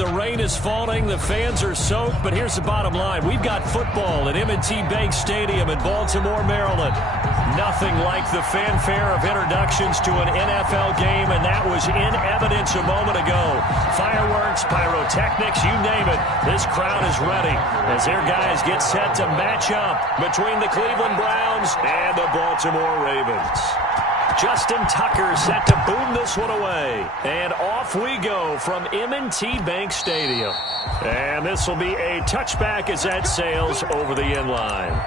the rain is falling, the fans are soaked, but here's the bottom line. We've got football at M&T Bank Stadium in Baltimore, Maryland. Nothing like the fanfare of introductions to an NFL game, and that was in evidence a moment ago. Fireworks, pyrotechnics, you name it. This crowd is ready as their guys get set to match up between the Cleveland Browns and the Baltimore Ravens. Justin Tucker set to boom this one away. And off we go from M&T Bank Stadium. And this will be a touchback as that sails over the end line.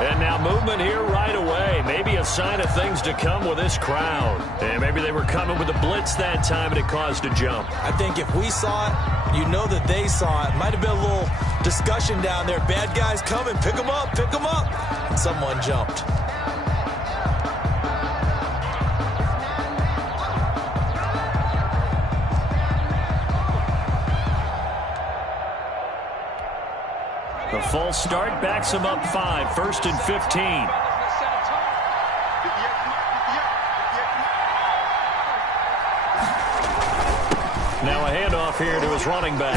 And now movement here right away. Maybe a sign of things to come with this crowd. And maybe they were coming with a blitz that time and it caused a jump. I think if we saw it, you know that they saw it. Might have been a little discussion down there. Bad guys coming. Pick them up. Pick them up. And someone jumped. The false start backs him up 5, 1st and 15. Now a handoff here to his running back.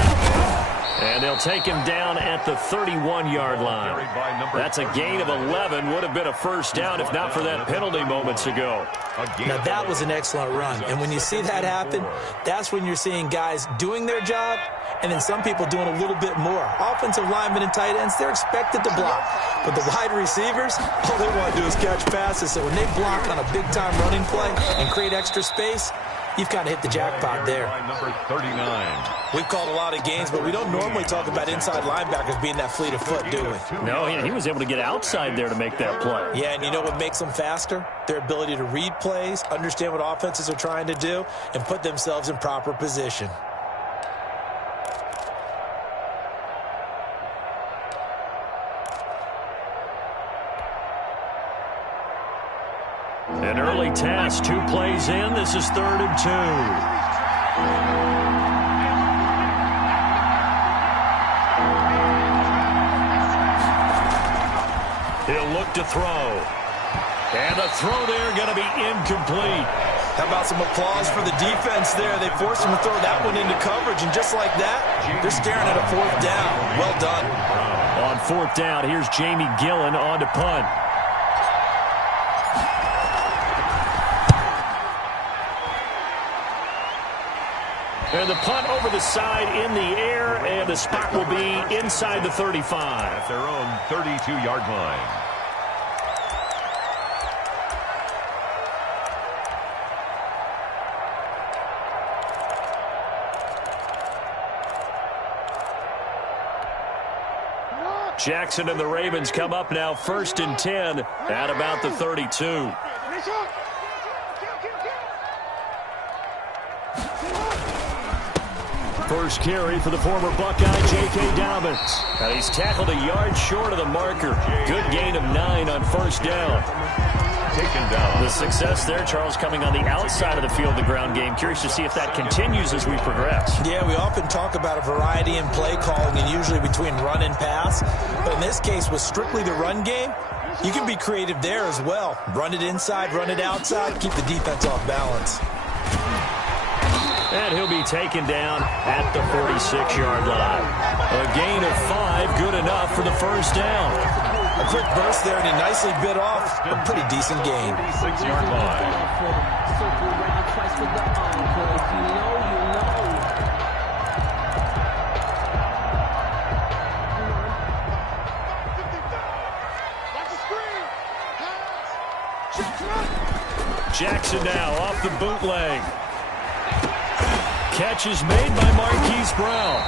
And they'll take him down at the 31-yard line. That's a gain of 11. Would have been a first down if not for that penalty moments ago. Now that was an excellent run. And when you see that happen, that's when you're seeing guys doing their job and then some people doing a little bit more. Offensive linemen and tight ends, they're expected to block. But the wide receivers, all they want to do is catch passes. So when they block on a big-time running play and create extra space, you've kind of hit the jackpot there. Number 39. We've called a lot of games, but we don't normally talk about inside linebackers being that fleet of foot, do we? No, he was able to get outside there to make that play. Yeah, and you know what makes them faster? Their ability to read plays, understand what offenses are trying to do, and put themselves in proper position. An early task, 2 plays in. This is 3rd and 2. He'll look to throw. And the throw there going to be incomplete. How about some applause for the defense there? They forced him to throw that one into coverage, and just like that, they're staring at a 4th down. Well done. On 4th down, here's Jamie Gillen on to punt. And the punt over the side in the air, and the spot will be inside the 35. At their own 32-yard line. Jackson and the Ravens come up now 1st and 10 at about the 32. First carry for the former Buckeye, J.K. Dobbins. And he's tackled a yard short of the marker. Good gain of 9 on 1st down. Taken down. The success there, Charles, coming on the outside of the field, the ground game. Curious to see if that continues as we progress. Yeah, we often talk about a variety in play calling and usually between run and pass. But in this case, with strictly the run game, you can be creative there as well. Run it inside, run it outside, keep the defense off balance. And he'll be taken down at the 46-yard line. A gain of 5, good enough for the first down. A quick burst there, and he nicely bit off a pretty decent gain. 6-yard line. Jackson now off the bootleg. Catch is made by Marquise Brown.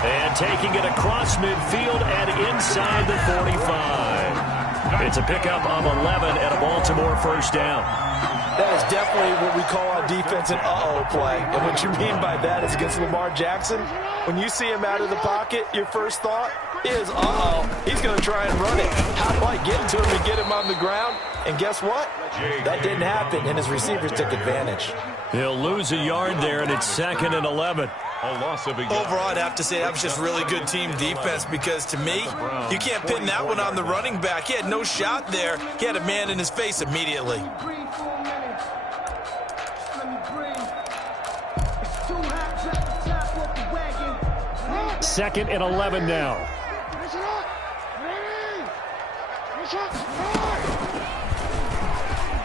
And taking it across midfield and inside the 45. It's a pickup of 11 and a Baltimore first down. That is definitely what we call on defense an uh-oh play. And what you mean by that is against Lamar Jackson, when you see him out of the pocket, your first thought is, uh-oh, he's going to try and run it. How do I get to him and get him on the ground? And guess what? That didn't happen, and his receivers took advantage. He'll lose a yard there, and it's 2nd and 11. A loss of a yard. Overall, I'd have to say that was just really good team defense because, to me, you can't pin that one on the running back. He had no shot there. He had a man in his face immediately. 2nd and 11 now.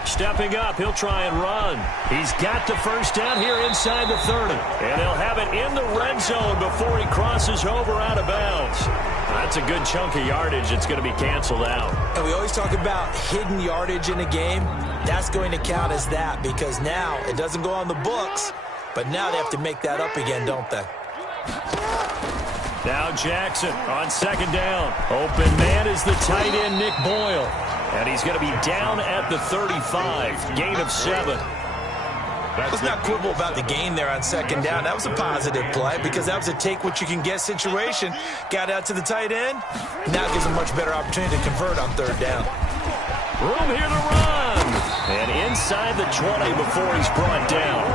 Stepping up, he'll try and run. He's got the first down here inside the 30. And he'll have it in the red zone before he crosses over out of bounds. That's a good chunk of yardage. It's going to be canceled out. And we always talk about hidden yardage in a game. That's going to count as that because now it doesn't go on the books, but now they have to make that up again, don't they? Now Jackson on 2nd down. Open man is the tight end, Nick Boyle. And he's going to be down at the 35. Gain of 7. Let's not quibble about the gain there on 2nd down. That was a positive play because that was a take-what-you-can-get situation. Got out to the tight end. Now it gives him a much better opportunity to convert on 3rd down. Room here to run. And inside the 20 before he's brought down.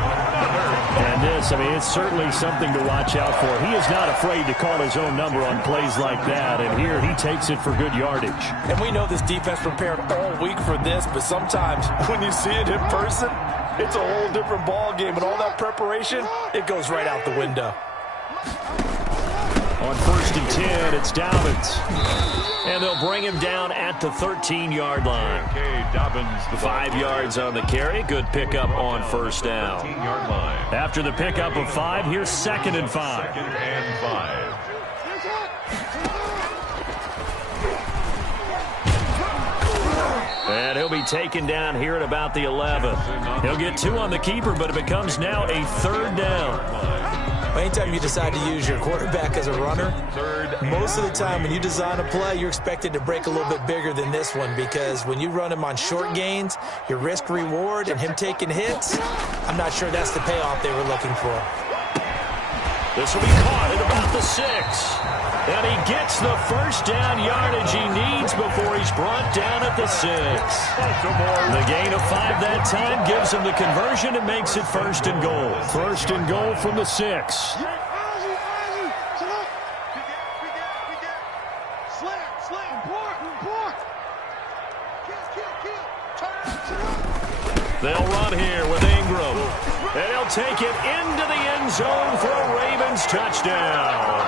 And this, I mean, it's certainly something to watch out for. He is not afraid to call his own number on plays like that. And here he takes it for good yardage. And we know this defense prepared all week for this, but sometimes when you see it in person, it's a whole different ball game. And all that preparation, it goes right out the window. On 1st and 10, it's Dobbins. And they'll bring him down at the 13-yard line. Dobbins, 5 yards on the carry. Good pickup on 1st down. 13-yard line. After the pickup of 5, here's 2nd and 5. 2nd and 5. And he'll be taken down here at about the 11. He'll get 2 on the keeper, but it becomes now a 3rd down. Anytime you decide to use your quarterback as a runner, most of the time when you design a play, you're expected to break a little bit bigger than this one because when you run him on short gains, your risk-reward and him taking hits, I'm not sure that's the payoff they were looking for. This will be caught at about the 6. And he gets the first down yardage he needs before he's brought down at the 6. The gain of 5 that time gives him the conversion and makes it 1st and goal. 1st and goal from the 6. They'll run here with Ingram. And he'll take it into the end zone for a Ravens touchdown.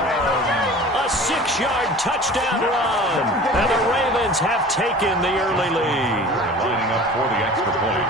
A 6-yard touchdown run. And the Ravens have taken the early lead. Lining up for the extra point.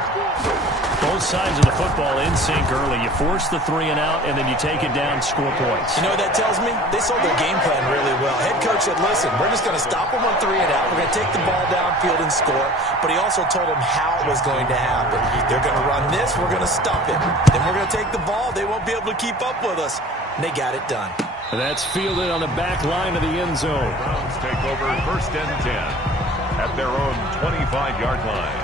Both sides of the football in sync early. You force the 3 and out, and then you take it down, score points. You know what that tells me? They sold their game plan really well. Head coach said, listen, we're just going to stop them on 3 and out. We're going to take the ball downfield and score. But he also told them how it was going to happen. They're going to run this. We're going to stop it. Then we're going to take the ball. They won't be able to keep up with us. And they got it done. And that's fielded on the back line of the end zone. Browns take over 1st and 10 at their own 25-yard line.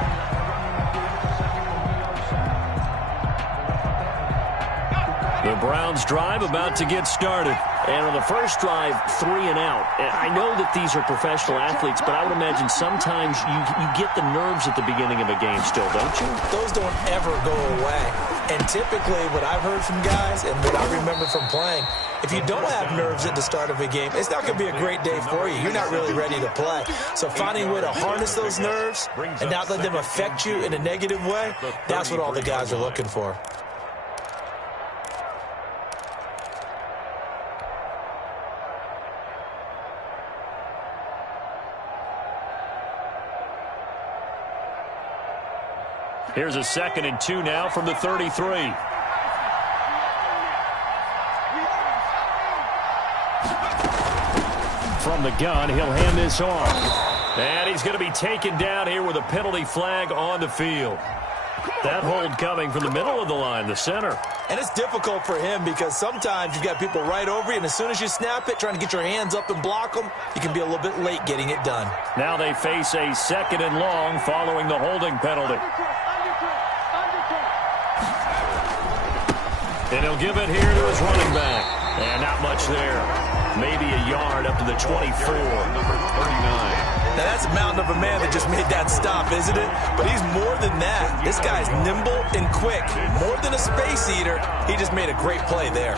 The Browns drive about to get started. And on the first drive, 3 and out. And I know that these are professional athletes, but I would imagine sometimes you get the nerves at the beginning of a game still, don't you? Those don't ever go away. And typically what I've heard from guys and what I remember from playing, if you don't have nerves at the start of a game, it's not going to be a great day for you. You're not really ready to play. So finding a way to harness those nerves and not let them affect you in a negative way, that's what all the guys are looking for. Here's a 2nd and 2 now from the 33. From the gun, he'll hand this off. And he's going to be taken down here with a penalty flag on the field. That hold coming from the middle of the line, the center. And it's difficult for him because sometimes you've got people right over you, and as soon as you snap it, trying to get your hands up and block them, you can be a little bit late getting it done. Now they face a 2nd and long following the holding penalty. And he'll give it here to his running back. And not much there. Maybe a yard up to the 24. Number 39. Now, that's a mountain of a man that just made that stop, isn't it? But he's more than that. This guy's nimble and quick. More than a space eater, he just made a great play there.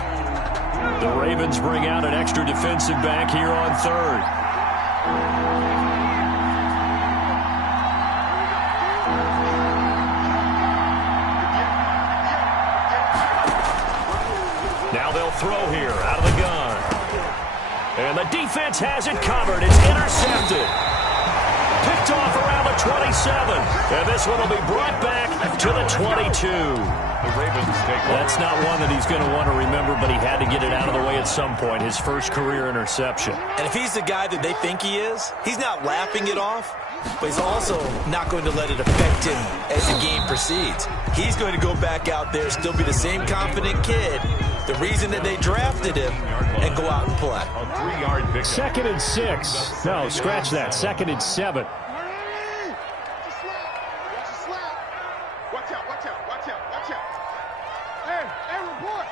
The Ravens bring out an extra defensive back here on third. Now they'll throw here out of the gun. And the defense has it covered. It's intercepted. Picked off around the 27. And this one will be brought back to the 22. The Ravens take over. That's not one that he's going to want to remember, but he had to get it out of the way at some point. His first career interception. And if he's the guy that they think he is, he's not laughing it off, but he's also not going to let it affect him as the game proceeds. He's going to go back out there, still be the same confident kid, the reason that they drafted him, and go out and play. A 3-yard pickup. 2nd and 6. No, scratch that. 2nd and 7. Watch out, watch out, watch out, watch out. Hey, report.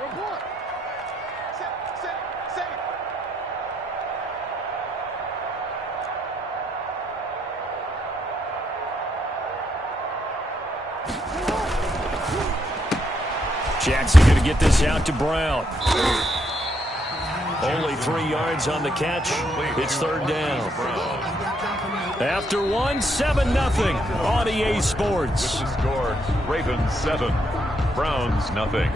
Report. Set it. Jackson going to get this out to Brown. Only 3 yards on the catch. It's 3rd down. After 1, 7-0 on EA Sports. With the score, Ravens 7, Browns nothing.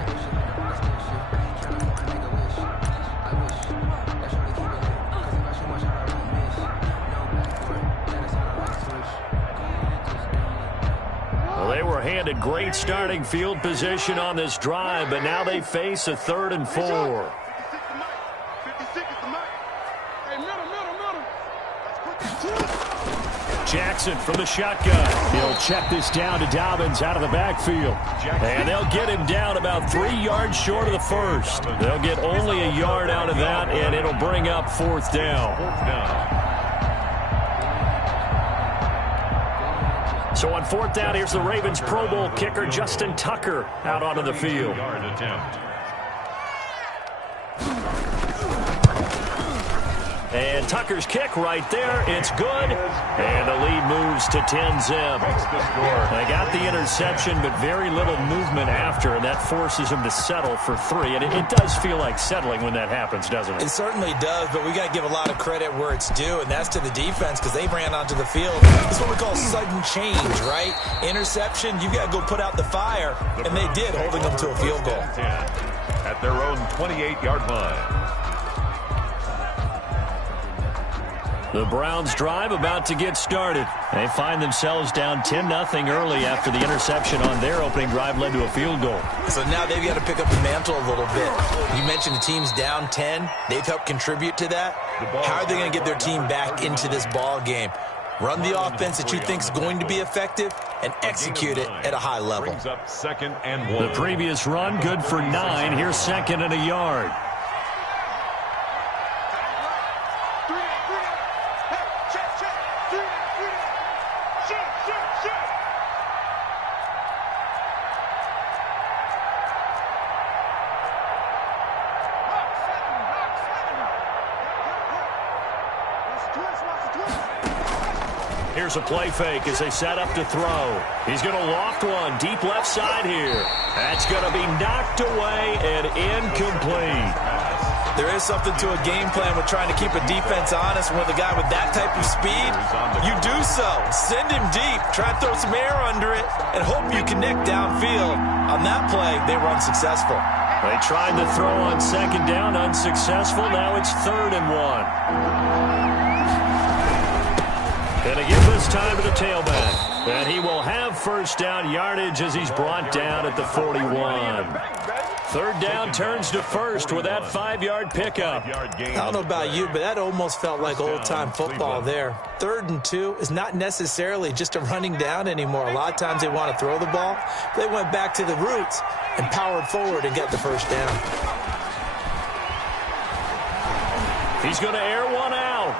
Well, they were handed great starting field position on this drive, but now they face a 3rd and 4. 56 is the mic. Hey, middle. Jackson from the shotgun. He'll check this down to Dobbins out of the backfield. And they'll get him down about 3 yards short of the first. They'll get only a yard out of that, and it'll bring up 4th down. So on 4th down, here's the Ravens Pro Bowl kicker, Justin Tucker, out onto the field. Yard attempt. And Tucker's kick right there. It's good. And the lead moves to 10-zip. They got the interception, but very little movement after, and that forces them to settle for 3. And it does feel like settling when that happens, doesn't it? It certainly does, but we got to give a lot of credit where it's due, and that's to the defense because they ran onto the field. It's what we call sudden change, right? Interception, you got to go put out the fire, and they did, holding them to a field goal. At their own 28-yard line. The Browns drive about to get started. They find themselves down 10-0 early after the interception on their opening drive led to a field goal. So now they've got to pick up the mantle a little bit. You mentioned the team's down 10. They've helped contribute to that. How are they going to get their team back into this ball game? Run the offense that you think is going to be effective and execute it at a high level. Brings up 2nd and 1. The previous run good for 9. Here's 2nd and a yard. Here's a play fake as they set up to throw. He's going to loft one deep left side here. That's going to be knocked away and incomplete. There is something to a game plan with trying to keep a defense honest. With a guy with that type of speed, you do so. Send him deep. Try to throw some air under it and hope you connect downfield. On that play, they were unsuccessful. They tried to throw on 2nd down, unsuccessful. Now it's 3rd and 1. And they give this time to the tailback. And he will have 1st down yardage as he's brought down at the 41. 3rd down turns to 1st with that 5-yard pickup. I don't know about you, but that almost felt like old-time football there. 3rd and 2 is not necessarily just a running down anymore. A lot of times they want to throw the ball. They went back to the roots and powered forward and got the 1st down. He's going to air one out.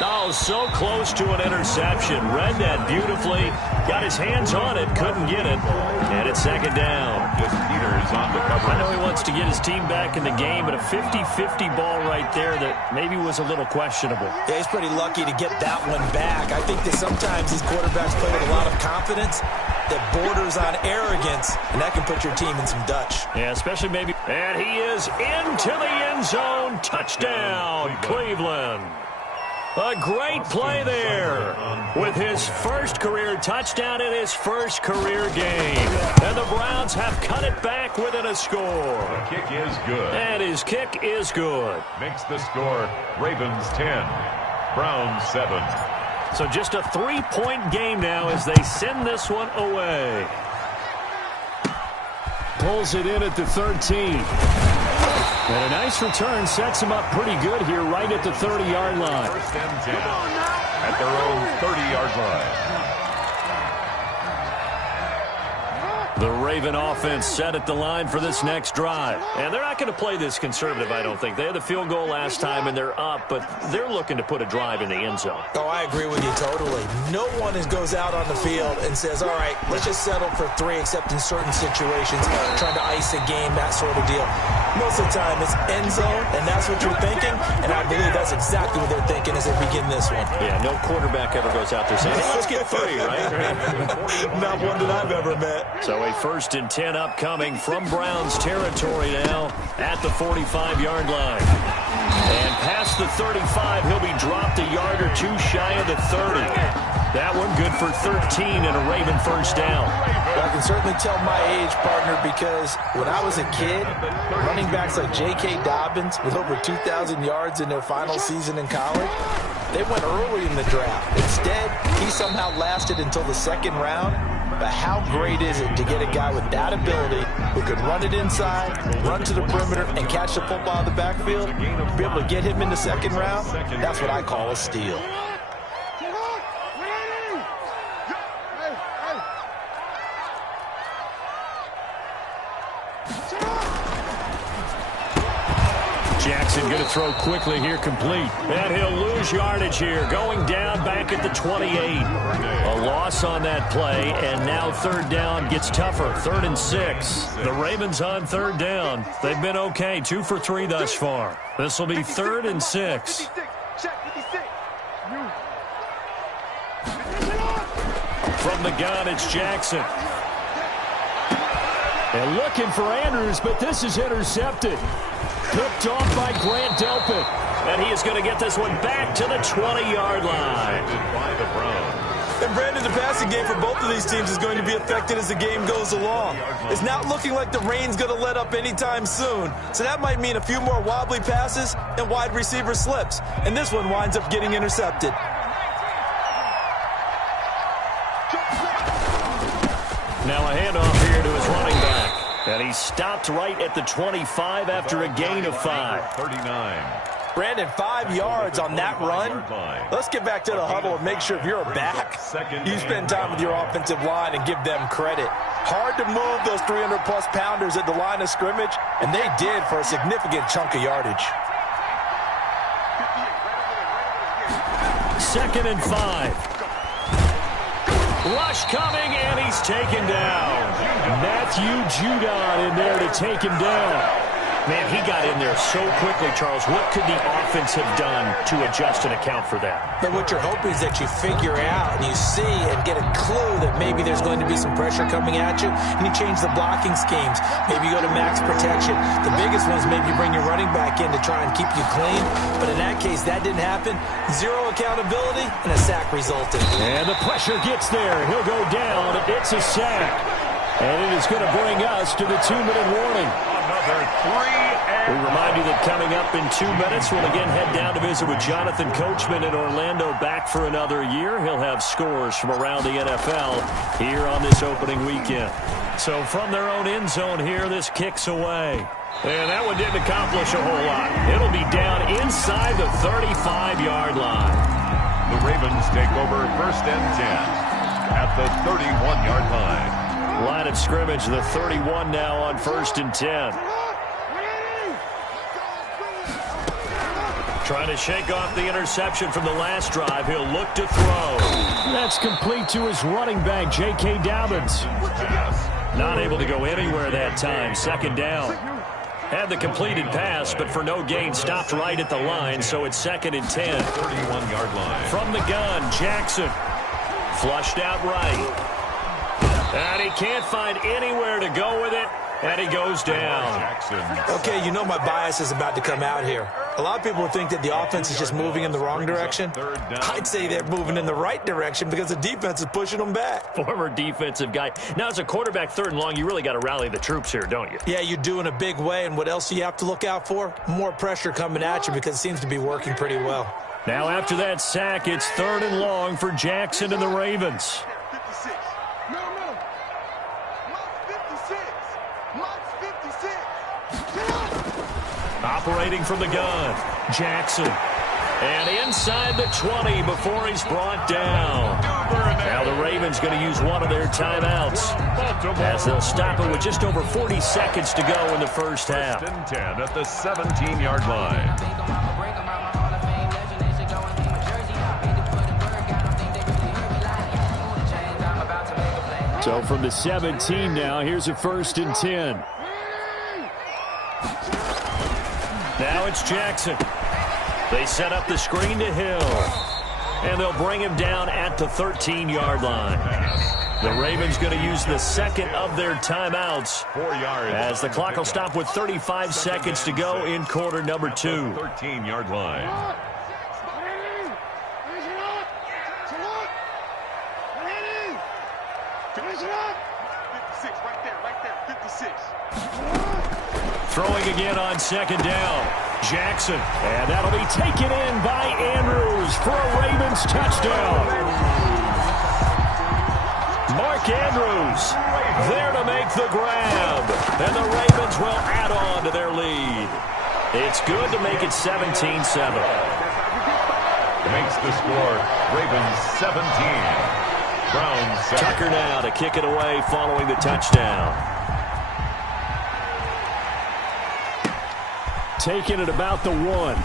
Oh, so close to an interception. Read that beautifully. Got his hands on it, couldn't get it. And at second down. Peters on the cover. I know he wants to get his team back in the game, but a 50-50 ball right there that maybe was a little questionable. Yeah, he's pretty lucky to get that one back. I think that sometimes these quarterbacks play with a lot of confidence that borders on arrogance, and that can put your team in some Dutch. Yeah, especially maybe. And he is into the end zone. Touchdown, Cleveland. A great play there with his first career touchdown in his first career game. And the Browns have cut it back within a score. The kick is good. And his kick is good. Makes the score Ravens 10, Browns 7. So just a 3-point game now as they send this one away. Pulls it in at the 13. And a nice return sets him up pretty good here right at the 30-yard line. First and 10 at their own 30-yard line. The Raven offense set at the line for this next drive. And they're not going to play this conservative, I don't think. They had the field goal last time, and they're up, but they're looking to put a drive in the end zone. Oh, I agree with you totally. No one goes out on the field and says, all right, let's just settle for 3, except in certain situations, trying to ice a game, that sort of deal. Most of the time, it's end zone, and that's what you're thinking, and I believe that's exactly what they're thinking as they begin this one. Yeah, no quarterback ever goes out there saying, hey, let's get 3, right? Not one that I've ever met. So a 1st and 10 upcoming from Browns territory now at the 45-yard line. And past the 35, he'll be dropped a yard or 2 shy of the 30. That one good for 13 and a Raven first down. Well, I can certainly tell my age, partner, because when I was a kid, running backs like J.K. Dobbins with over 2,000 yards in their final season in college, they went early in the draft. Instead, he somehow lasted until the 2nd round. But how great is it to get a guy with that ability who can run it inside, run to the perimeter, and catch the football in the backfield? Be able to get him in the 2nd round, that's what I call a steal. Jackson going to throw quickly here, complete. And he'll lose yardage here, going down back at the 28. A loss on that play, and now 3rd down gets tougher. 3rd and 6. The Ravens on 3rd down. They've been okay, 2 for 3 thus far. This will be 3rd and 6. From the gun, it's Jackson. And looking for Andrews, but this is intercepted. Picked off by Grant Delpit. And he is going to get this one back to the 20-yard line. By the Browns. And Brandon, the passing game for both of these teams is going to be affected as the game goes along. It's not looking like the rain's going to let up anytime soon. So that might mean a few more wobbly passes and wide receiver slips. And this one winds up getting intercepted. Now a handoff here to his running back. And he stopped right at the 25 after a gain of 5. 39. Brandon, 5 yards on that run. Let's get back to the huddle and make sure if you're a back, you spend time with your offensive line and give them credit. Hard to move those 300-plus pounders at the line of scrimmage, and they did for a significant chunk of yardage. 2nd and 5. Rush coming, and he's taken down. Matthew Judon in there to take him down. Man, he got in there so quickly, Charles. What could the offense have done to adjust and account for that? But what you're hoping is that you figure out and you see and get a clue that maybe there's going to be some pressure coming at you, and you change the blocking schemes. Maybe you go to max protection. The biggest one is maybe you bring your running back in to try and keep you clean. But in that case, that didn't happen. 0 accountability, and a sack resulted. And the pressure gets there. He'll go down. It's a sack. And it is going to bring us to the 2-minute warning. Another 3. We remind you that coming up in 2 minutes, we'll again head down to visit with Jonathan Coachman in Orlando, back for another year. He'll have scores from around the NFL here on this opening weekend. So from their own end zone here, this kicks away. And that one didn't accomplish a whole lot. It'll be down inside the 35-yard line. The Ravens take over 1st and 10 at the 31-yard line. Line of scrimmage, the 31 now on 1st and 10. Trying to shake off the interception from the last drive. He'll look to throw. That's complete to his running back, J.K. Dobbins. Pass Not able to go anywhere that time. Second down. Had the completed pass, but for no gain, stopped right at the line, so it's 2nd and 10. 31-yard line. From the gun, Jackson. Flushed out right. And he can't find anywhere to go with it, and he goes down. Jackson. Okay, you know my bias is about to come out here. A lot of people think that the offense is just moving in the wrong direction. I'd say they're moving in the right direction because the defense is pushing them back. Former defensive guy. Now, as a quarterback, 3rd and long, you really got to rally the troops here, don't you? Yeah, you do in a big way, and what else do you have to look out for? More pressure coming at you because it seems to be working pretty well. Now, after that sack, it's 3rd and long for Jackson and the Ravens. Operating from the gun, Jackson. And inside the 20 before he's brought down. Now the Ravens going to use one of their timeouts as they'll stop it with just over 40 seconds to go in the first half. 1st and 10 at the 17-yard line. So from the 17 now, here's a 1st and 10. Now it's Jackson. They set up the screen to Hill. And they'll bring him down at the 13-yard line. The Ravens going to use the 2nd of their timeouts 4 yards as the clock will stop with 35 seconds to go in quarter number 2. 13-yard line. Throwing again on 2nd down. Jackson. And that'll be taken in by Andrews for a Ravens touchdown. Mark Andrews there to make the grab. And the Ravens will add on to their lead. It's good to make it 17-7. Makes the score Ravens 17. Browns 7. Tucker now to kick it away following the touchdown. Taking it about the 1.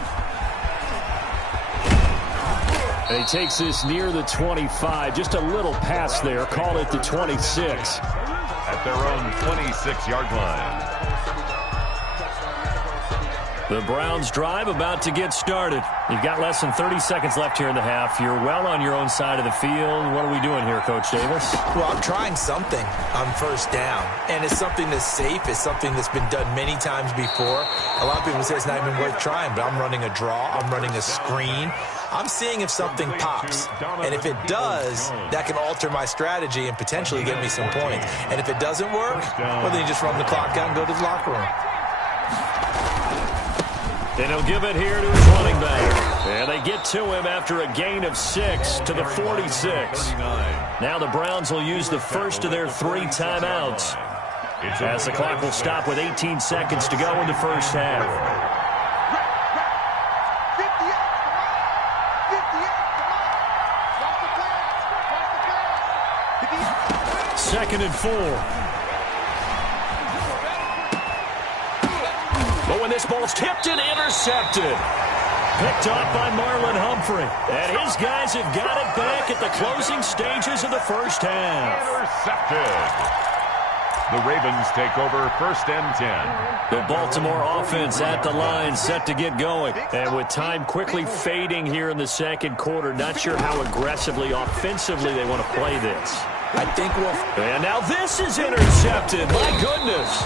And he takes this near the 25. Just a little pass there. Call it the 26. At their own 26-yard line. The Browns drive about to get started. You've got less than 30 seconds left here in the half. You're well on your own side of the field. What are we doing here, Coach Davis? Well, I'm trying something on 1st down, and it's something that's safe. It's something that's been done many times before. A lot of people say it's not even worth trying, but I'm running a draw. I'm running a screen. I'm seeing if something pops, and if it does, that can alter my strategy and potentially get me some points. And if it doesn't work, well, then you just run the clock out and go to the locker room. And he'll give it here to his running back. And they get to him after a gain of 6 to the 46. Now the Browns will use the first of their 3 timeouts as the clock will stop with 18 seconds to go in the first half. 2nd and 4. But when this ball's tipped and intercepted. Picked off by Marlon Humphrey. And his guys have got it back at the closing stages of the first half. Intercepted. The Ravens take over 1st and 10. The Baltimore offense at the line set to get going. And with time quickly fading here in the 2nd quarter, not sure how aggressively, offensively they want to play this. I think we'll... And now this is intercepted. My goodness.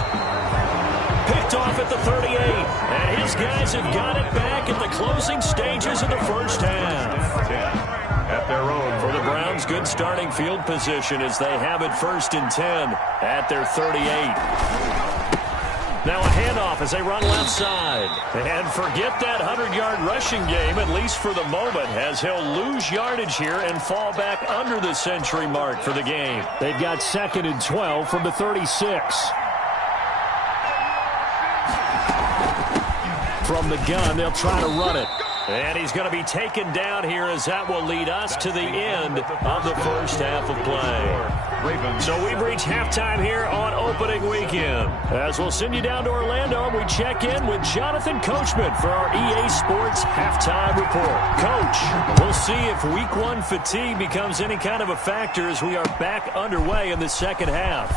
Picked off at the 38. And his guys have got it back at the closing stages of the first half. At their own. For the Browns, good starting field position as they have it 1st and 10 at their 38. Now a handoff as they run left side. And forget that 100-yard rushing game, at least for the moment, as he'll lose yardage here and fall back under the century mark for the game. They've got 2nd and 12 from the 36. From the gun, they'll try to run it. And he's going to be taken down here as that will lead us to the end of the first half of play. So we've reached halftime here on opening weekend. As we'll send you down to Orlando, we check in with Jonathan Coachman for our EA Sports Halftime Report. Coach, we'll see if Week 1 fatigue becomes any kind of a factor as we are back underway in the second half.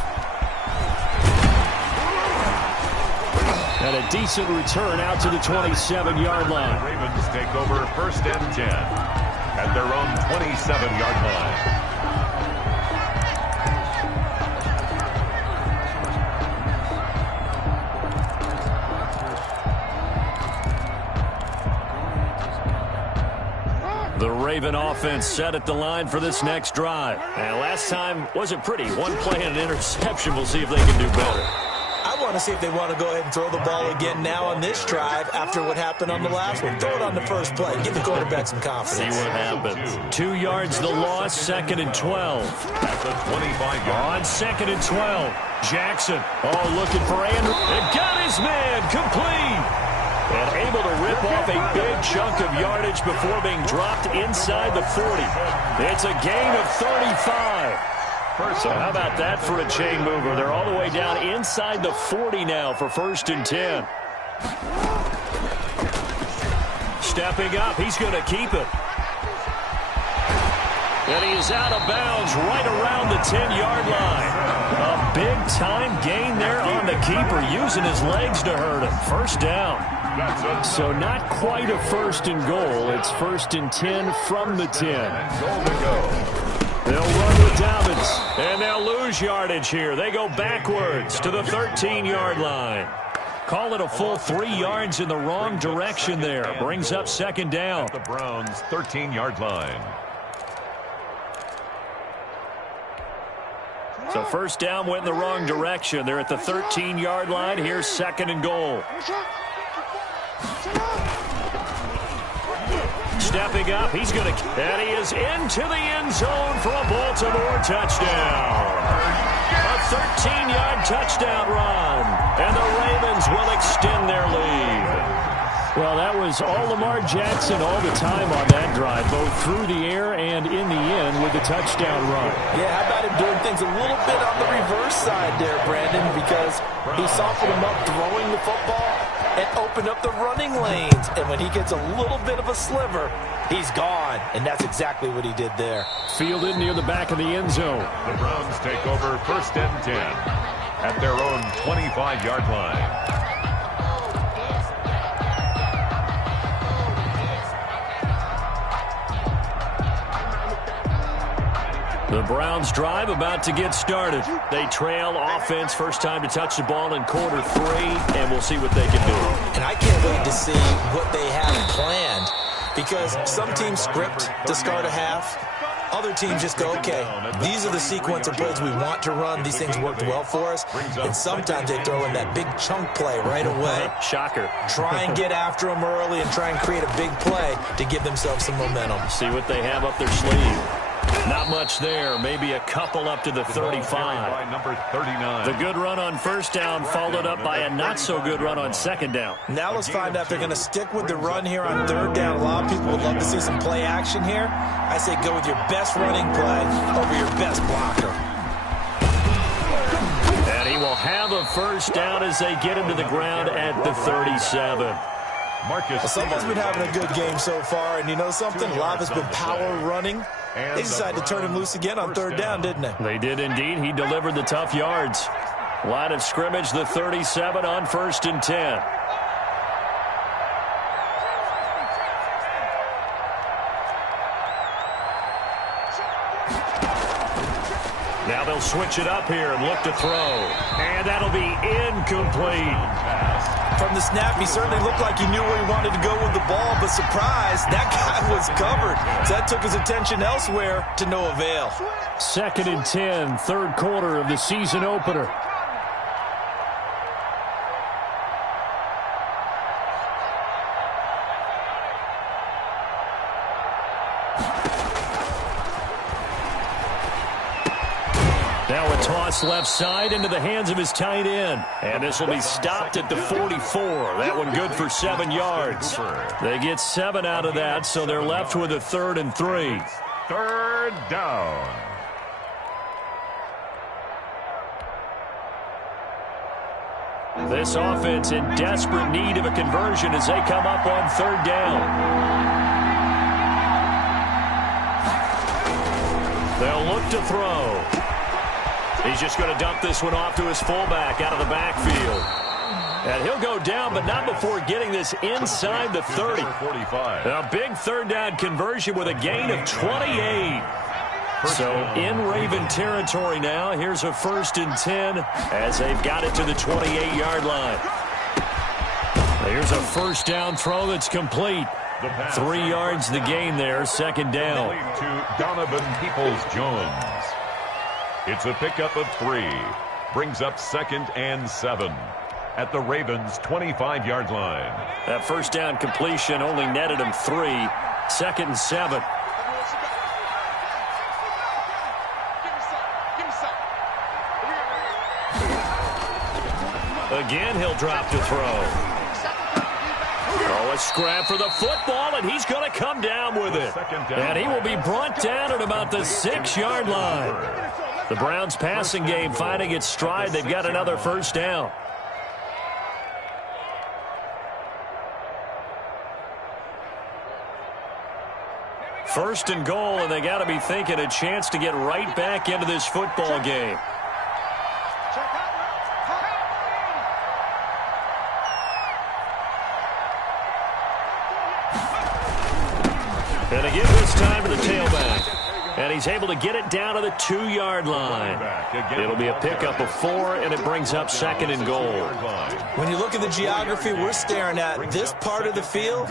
And a decent return out to the 27-yard line. The Ravens take over 1st and 10 at their own 27-yard line. The Raven offense set at the line for this next drive. And last time wasn't pretty. One play and an interception. We'll see if they can do better. I want to see if they want to go ahead and throw the ball again now on this drive after what happened on the last one. Throw it on the first play. Give the quarterback some confidence. See what happens. 2 yards the loss, 2nd and 12. At the 25-yard. On 2nd and 12. Jackson. Oh, looking for Andrew. And got his man complete. And able to rip off a big chunk of yardage before being dropped inside the 40. It's a gain of 35. So how about that for a chain mover? They're all the way down inside the 40 now for 1st and 10. Stepping up, he's going to keep it. And he is out of bounds right around the 10-yard line. A big-time gain there on the keeper, using his legs to hurt him. 1st down. So not quite a 1st and goal. It's 1st and 10 from the 10. They'll run with Dobbins, and they'll lose yardage here. They go backwards to the 13-yard line. Call it a full 3 yards in the wrong direction there. Brings up 2nd down. At the Browns' 13-yard line. So 1st down went in the wrong direction. They're at the 13-yard line. Here's 2nd and goal. Stepping up, he's going to, and he is into the end zone for a Baltimore touchdown. A 13-yard touchdown run, and the Ravens will extend their lead. Well, that was all Lamar Jackson all the time on that drive, both through the air and in the end with the touchdown run. Yeah, how about him doing things a little bit on the reverse side there, Brandon, because he softened him up throwing the football and opened up the running lanes. And when he gets a little bit of a sliver, he's gone. And that's exactly what he did there. Fielded near the back of the end zone. The Browns take over 1st and 10 at their own 25-yard line. The Browns drive about to get started. They trail offense, first time to touch the ball in quarter 3, and we'll see what they can do. And I can't wait to see what they have planned, because some teams script to start a half. Other teams just go, okay, these are the sequence of plays we want to run. These things worked well for us. And sometimes they throw in that big chunk play right away. Shocker. Try and get after them early and try and create a big play to give themselves some momentum. See what they have up their sleeve. Not much there. Maybe a couple up to the 35. Number 39. The good run on 1st down followed up by a not-so-good run on 2nd down. Now let's find out if they're going to stick with the run here on 3rd down. A lot of people would love to see some play action here. I say go with your best running play over your best blocker. And he will have a 1st down as they get him to the ground at the 37. Well, someone's been having a good game so far, and you know something? A lot of it's been power running. They decided to turn him loose again on 3rd down, didn't they? They did indeed. He delivered the tough yards. Line of scrimmage, the 37 on 1st and 10. Now they'll switch it up here and look to throw. And that'll be incomplete. From the snap, he certainly looked like he knew where he wanted to go with the ball, but surprise, that guy was covered. So that took his attention elsewhere to no avail. 2nd and 10, 3rd quarter of the season opener. Now a toss left side into the hands of his tight end. And this will be stopped at the 44. That one good for 7 yards. They get 7 out of that, so they're left with a 3rd and 3. 3rd down. This offense in desperate need of a conversion as they come up on 3rd down. They'll look to throw. He's just going to dump this one off to his fullback out of the backfield. And he'll go down, but not before getting this inside the 30. 45. A big third down conversion with a gain of 28. So in Raven territory now. Here's a 1st and 10 as they've got it to the 28-yard line. Here's a first down throw that's complete. 3 yards the gain there, 2nd down. To Donovan Peoples-Jones. It's a pickup of 3. Brings up 2nd and 7 at the Ravens' 25-yard line. That first down completion only netted him 3. 2nd and 7. Again, he'll drop to throw. Oh, a scrap for the football, and he's going to come down with it. And he will be brought down at about the 6-yard line. The Browns passing game finding its stride. They've got another first down. First and goal, and they got to be thinking a chance to get right back into this football game. And again this time to the tailback. And he's able to get it down to the 2-yard line. It'll be a pickup of 4, and it brings up 2nd and goal. When you look at the geography we're staring at, this part of the field,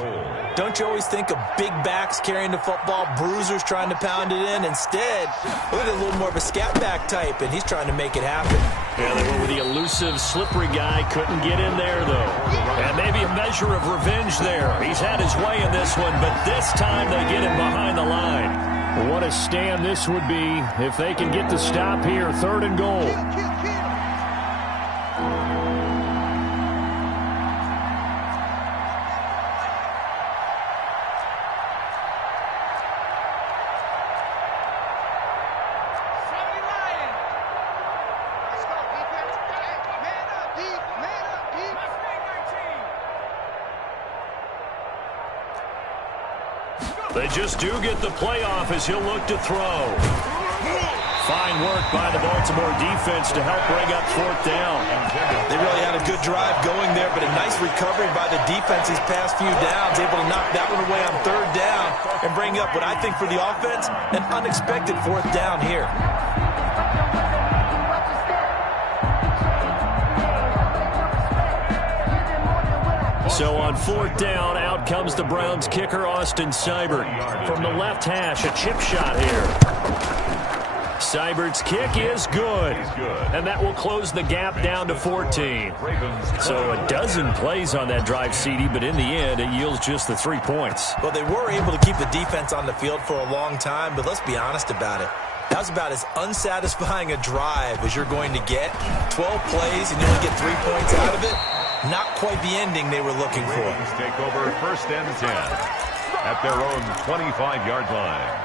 don't you always think of big backs carrying the football, bruisers trying to pound it in? Instead, look at a little more of a scat back type, and he's trying to make it happen. Yeah, they went with the elusive, slippery guy. Couldn't get in there, though. And maybe a measure of revenge there. He's had his way in this one, but this time they get him behind the line. What a stand this would be if they can get the stop here. 3rd and goal. They just do get the playoff as he'll look to throw. Fine work by the Baltimore defense to help bring up 4th down. They really had a good drive going there, but a nice recovery by the defense these past few downs, able to knock that one away on 3rd down and bring up what I think for the offense, an unexpected 4th down here. So on 4th down, out comes the Browns kicker, Austin Seibert. From the left hash, a chip shot here. Seibert's kick is good. And that will close the gap down to 14. So a dozen plays on that drive, CD, but in the end, it yields just the 3 points. Well, they were able to keep the defense on the field for a long time, but let's be honest about it. That was about as unsatisfying a drive as you're going to get. 12 plays and you only get 3 points out of it. Not quite the ending they were looking for. Take over 1st and 10 at their own 25-yard line.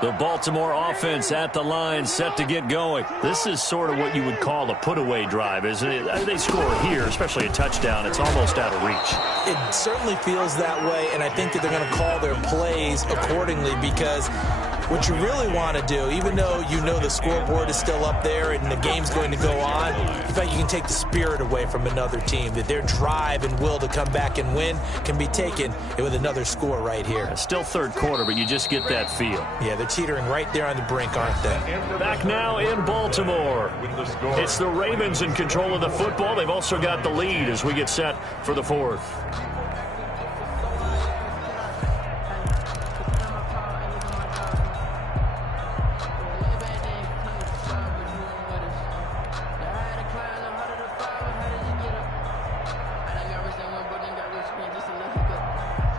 The Baltimore offense at the line, set to get going. This is sort of what you would call a put-away drive, isn't it? They score here, especially a touchdown. It's almost out of reach. It certainly feels that way, and I think that they're going to call their plays accordingly because what you really want to do, even though you know the scoreboard is still up there and the game's going to go on, in fact, you can take the spirit away from another team, that their drive and will to come back and win can be taken with another score right here. It's still 3rd quarter, but you just get that feel. Yeah, they're teetering right there on the brink, aren't they? Back now in Baltimore. It's the Ravens in control of the football. They've also got the lead as we get set for the 4th.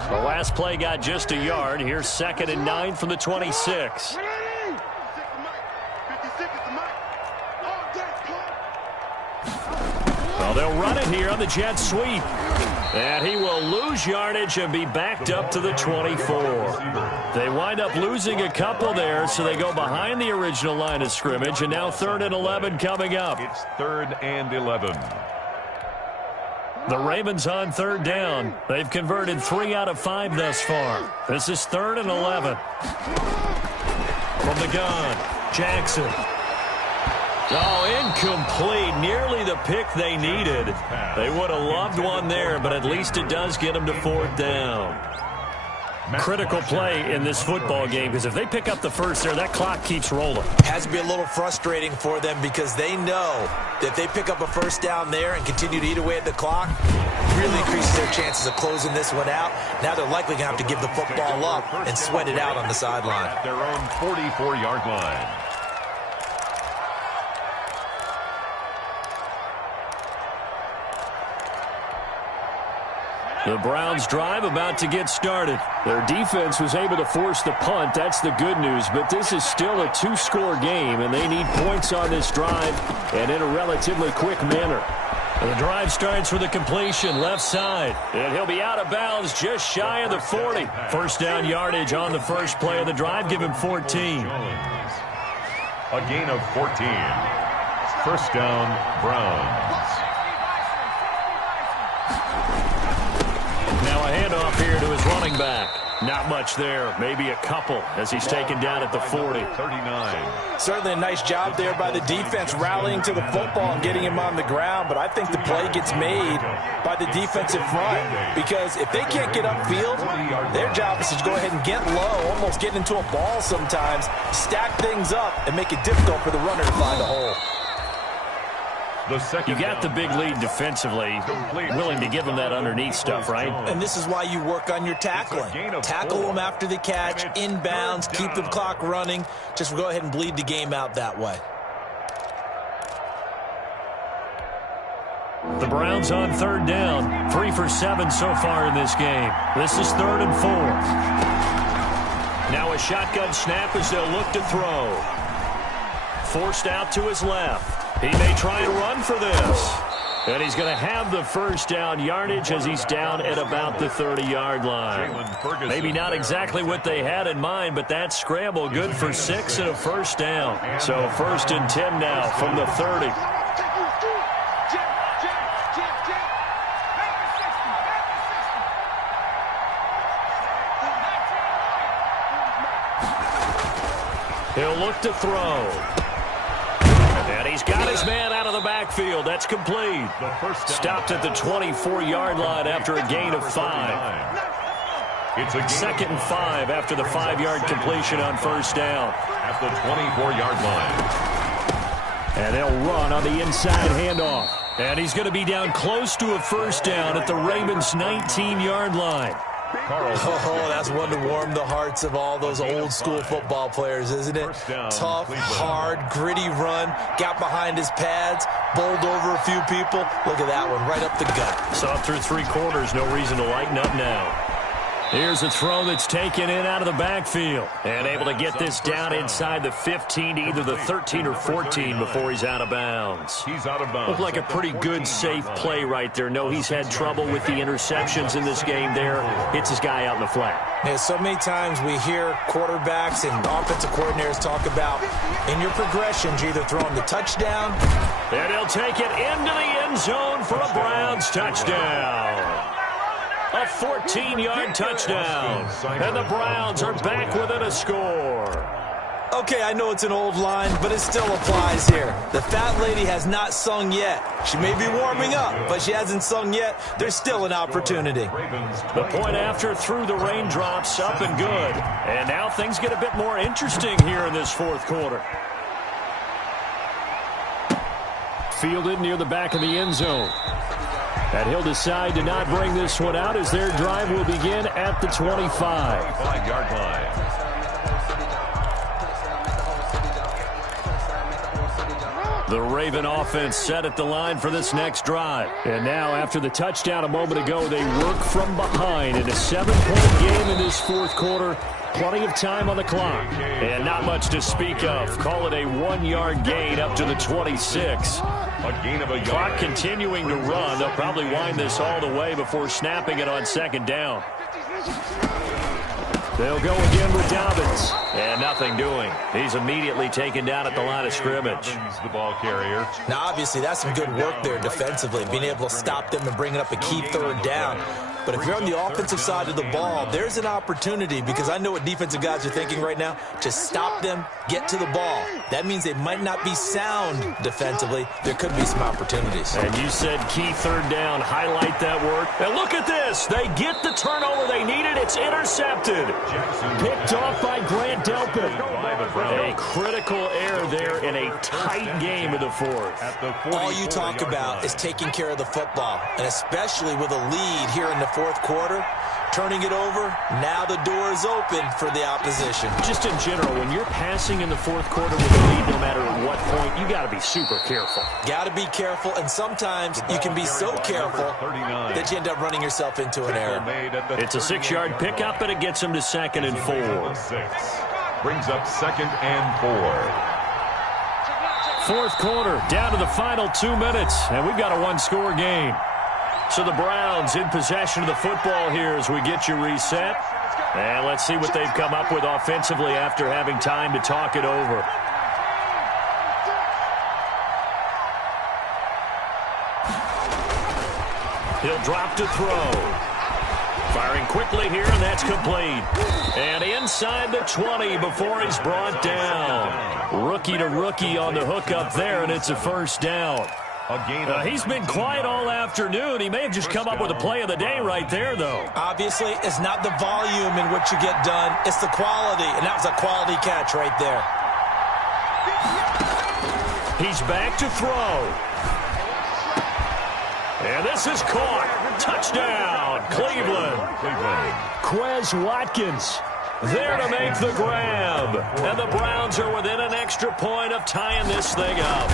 The last play got just a yard. Here's 2nd and 9 from the 26. Well, they'll run it here on the jet sweep. And he will lose yardage and be backed up to the 24. They wind up losing a couple there, so they go behind the original line of scrimmage, and now 3rd and 11 coming up. It's 3rd and 11. The Ravens on third down. They've converted 3 out of 5 thus far. This is 3rd and 11. From the gun, Jackson. Oh, incomplete. Nearly the pick they needed. They would have loved one there, but at least it does get them to 4th down. Critical play in this football game, because if they pick up the first there, that clock keeps rolling. Has to be a little frustrating for them because they know that if they pick up a first down there and continue to eat away at the clock, really increases their chances of closing this one out. Now they're likely going to have to give the football up and sweat it out on the sideline. At their own 44-yard line. The Browns' drive about to get started. Their defense was able to force the punt. That's the good news. But this is still a 2-score game, and they need points on this drive and in a relatively quick manner. The drive starts with a completion left side, and he'll be out of bounds just shy of the 40. First down yardage on the first play of the drive. Give him 14. A gain of 14. First down, Browns. Now a handoff here to his running back. Not much there, maybe a couple as he's taken down at the 40. 39. Certainly a nice job there by the defense rallying to the football and getting him on the ground, but I think the play gets made by the defensive front because if they can't get upfield, their job is to go ahead and get low, almost get into a ball sometimes, stack things up, and make it difficult for the runner to find a hole. You got the big lead defensively, willing to give them that underneath stuff, right? And this is why you work on your tackling. Tackle them after the catch, inbounds, keep the clock running. Just go ahead and bleed the game out that way. The Browns on third down, 3 for 7 so far in this game. This is 3rd and 4. Now a shotgun snap as they'll look to throw. Forced out to his left. He may try and run for this. And he's going to have the first down yardage as he's down at about the 30-yard line. Maybe not exactly what they had in mind, but that scramble good for 6 and a first down. So 1st and 10 now from the 30. He'll look to throw. And he's got his man out of the backfield. That's complete. Stopped at the 24-yard line after a gain of 5. It's a 2nd and 5 after the 5-yard completion on first down. At the 24-yard line. And they'll run on the inside handoff. And he's going to be down close to a first down at the Ravens' 19-yard line. Oh, that's one to warm the hearts of all those old-school football players, isn't it? Tough, hard, gritty run, got behind his pads, bowled over a few people. Look at that one, right up the gut. Saw through 3 quarters, no reason to lighten up now. Here's a throw that's taken in out of the backfield. And able to get this down inside the 15 to either the 13 or 14 before he's out of bounds. He's out of bounds. Looked like a pretty good, safe play right there. No, he's had trouble with the interceptions in this game there. Hits his guy out in the flat. Yeah, so many times we hear quarterbacks and offensive coordinators talk about in your progressions, you're either throwing the touchdown. And he'll take it into the end zone for a Browns touchdown. A 14-yard touchdown. And the Browns are back within a score. Okay, I know it's an old line, but it still applies here. The fat lady has not sung yet. She may be warming up, but she hasn't sung yet. There's still an opportunity. The point after through the raindrops, up and good. And now things get a bit more interesting here in this 4th quarter. Fielded near the back of the end zone. And he'll decide to not bring this one out as their drive will begin at the 25. 5-yard line. The Raven offense set at the line for this next drive. And now, after the touchdown a moment ago, they work from behind in a 7-point game in this 4th quarter. Plenty of time on the clock. And not much to speak of. Call it a 1-yard gain up to the 26. A gain of a yard. Clock continuing to run. They'll probably wind this all the way before snapping it on 2nd down. They'll go again with Dobbins. And nothing doing. He's immediately taken down at the line of scrimmage. The ball carrier. Now, obviously, that's some good work there defensively, being able to stop them and bringing up a key third down. But if you're on the offensive side of the ball, there's an opportunity, because I know what defensive guys are thinking right now, to stop them, get to the ball. That means they might not be sound defensively. There could be some opportunities. And you said key third down. Highlight that word. And look at this. They get the turnover they needed. It's intercepted. Picked off by Grant Delpit. A critical error there in a tight game in the fourth. All you talk about is taking care of the football, and especially with a lead here in the fourth quarter, turning it over, now the door is open for the opposition. Just in general, when you're passing in the fourth quarter with a lead, no matter at what point, you got to be super careful. Got to be careful, and sometimes you can be so careful that you end up running yourself into an error. It's a 6-yard pickup, and it gets them to 2nd and 4. Brings up 2nd and 4. Fourth quarter, down to the final 2 minutes, and we've got a one-score game. So the Browns in possession of the football here as we get you reset. And let's see what they've come up with offensively after having time to talk it over. He'll drop to throw. Firing quickly here, and that's complete. And inside the 20 before he's brought down. Rookie to rookie on the hook up there, and it's a first down. He's been quiet all afternoon. He may have just come up with a play of the day right there, though. Obviously, it's not the volume in which you get done. It's the quality, and that was a quality catch right there. He's back to throw. And this is caught. Touchdown, Cleveland. Quez Watkins there to make the grab. And the Browns are within an extra point of tying this thing up.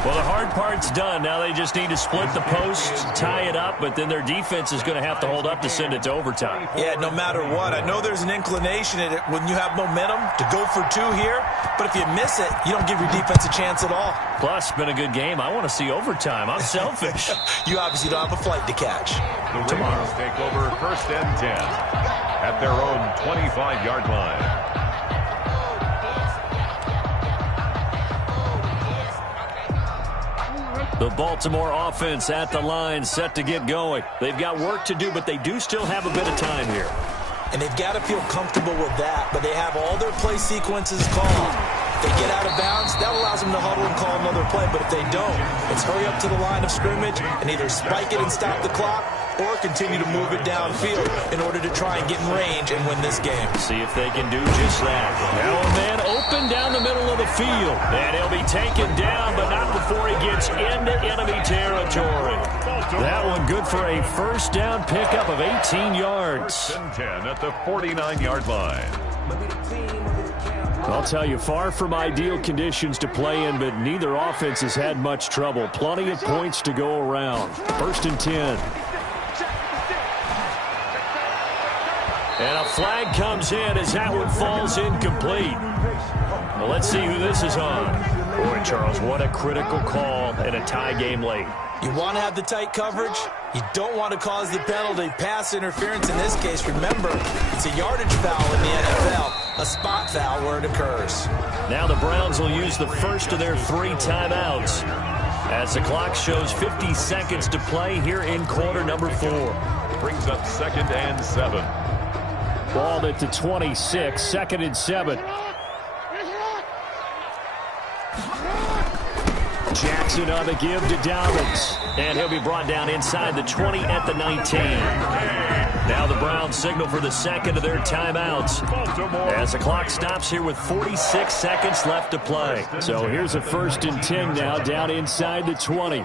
Well, the hard part's done. Now they just need to split the posts, tie it up, but then their defense is going to have to hold up to send it to overtime. Yeah, no matter what. I know there's an inclination in it when you have momentum to go for 2 here, but if you miss it, you don't give your defense a chance at all. Plus, it's been a good game. I want to see overtime. I'm selfish. You obviously don't have a flight to catch. The Ravens take over 1st and 10 at their own 25-yard line. The Baltimore offense at the line, set to get going. They've got work to do, but they do still have a bit of time here. And they've got to feel comfortable with that, but they have all their play sequences called. If they get out of bounds, that allows them to huddle and call another play, but if they don't, it's hurry up to the line of scrimmage and either spike it and stop the clock or continue to move it downfield in order to try and get in range and win this game. See if they can do just that. Now a man open down the middle of the field, and he'll be taken down, but not before he gets into enemy territory. That one good for a first down pickup of 18 yards. 10 at the 49-yard line. I'll tell you, far from ideal conditions to play in, but neither offense has had much trouble. Plenty of points to go around. 1st and 10. And a flag comes in as that one falls incomplete. Well, let's see who this is on. Boy, Charles, what a critical call in a tie game late. You want to have the tight coverage. You don't want to cause the penalty. Pass interference in this case, remember, it's a yardage foul in the NFL, a spot foul where it occurs. Now the Browns will use the first of their 3 timeouts as the clock shows 50 seconds to play here in quarter number 4. Brings up 2nd and 7. Ball at the 26, 2nd and 7. Jackson on the give to Dobbins. And he'll be brought down inside the 20 at the 19. Now the Browns signal for the 2nd of their timeouts as the clock stops here with 46 seconds left to play. So here's a 1st and 10 now down inside the 20.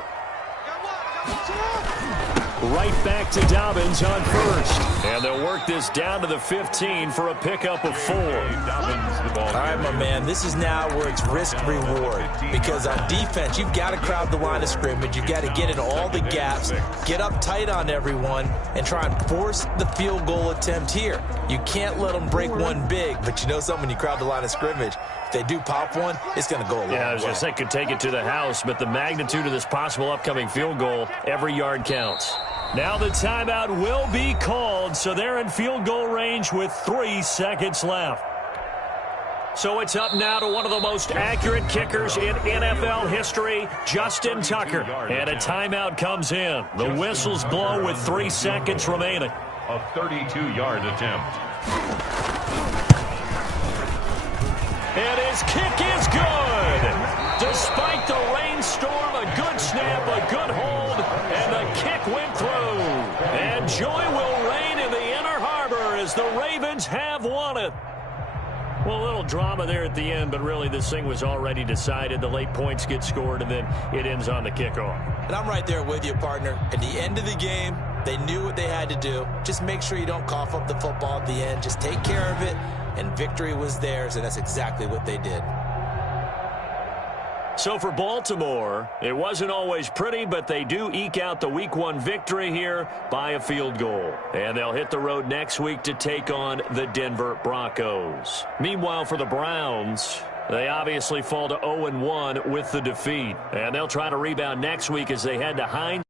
Right back to Dobbins on 1st. And they'll work this down to the 15 for a pickup of 4. All right, my man, this is now where it's risk-reward. Because on defense, you've got to crowd the line of scrimmage. You've got to get in all the gaps, get up tight on everyone, and try and force the field goal attempt here. You can't let them break one big, but you know something, when you crowd the line of scrimmage, if they do pop one, it's going to go a long way. Yeah, I was going to say, could take it to the house, but the magnitude of this possible upcoming field goal, every yard counts. Now the timeout will be called, so they're in field goal range with 3 seconds left. So it's up now to one of the most accurate kickers in NFL history, Justin Tucker. And a timeout comes in. The whistles blow with 3 seconds remaining. A 32-yard attempt. And his kick is good. Despite the rainstorm, a good snap, a good hold, and the kick went through. And joy will reign in the Inner Harbor as the Ravens have won it. Well, a little drama there at the end, but really this thing was already decided. The late points get scored, and then it ends on the kickoff. And I'm right there with you, partner. At the end of the game, they knew what they had to do. Just make sure you don't cough up the football at the end. Just take care of it, and victory was theirs, and that's exactly what they did. So for Baltimore, it wasn't always pretty, but they do eke out the Week 1 victory here by a field goal. And they'll hit the road next week to take on the Denver Broncos. Meanwhile, for the Browns, they obviously fall to 0-1 with the defeat. And they'll try to rebound next week as they head to Heinz